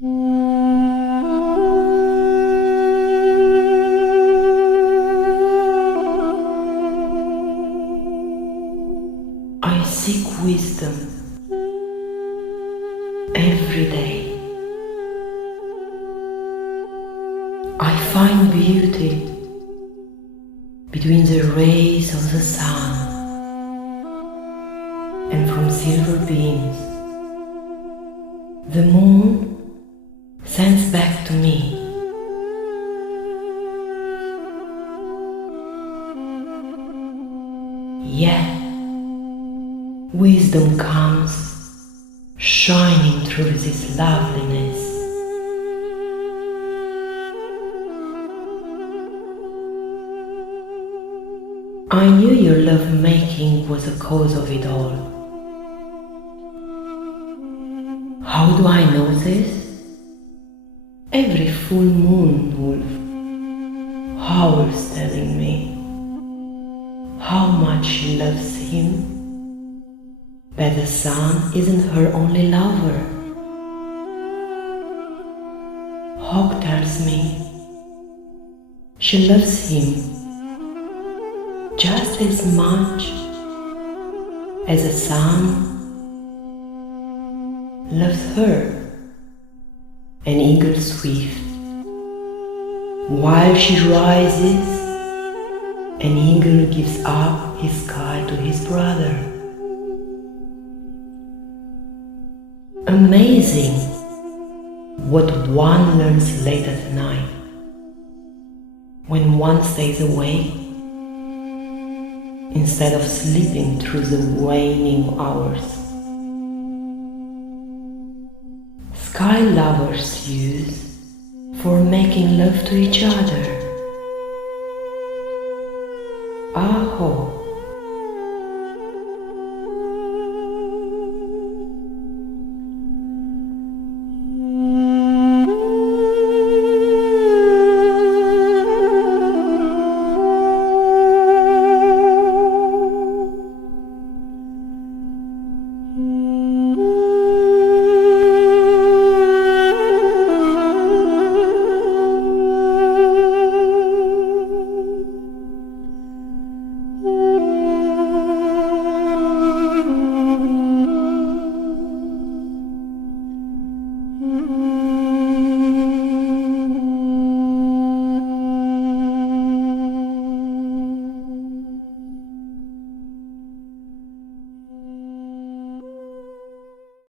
I seek wisdom every day. I find beauty between the rays of the sun and from silver beams. The moon sends back to me yet wisdom comes shining through this loveliness. I knew your love-making was the cause of it all. How do I know this? Every full moon wolf howls telling me how much she loves him, but the sun isn't her only lover. Hawk tells me she loves him just as much as the sun loves her. An eagle swift, while she rises, an eagle gives up his sky to his brother. Amazing what one learns late at night when one stays awake instead of sleeping through the waning hours. Sky lovers use for making love to each other. Aho!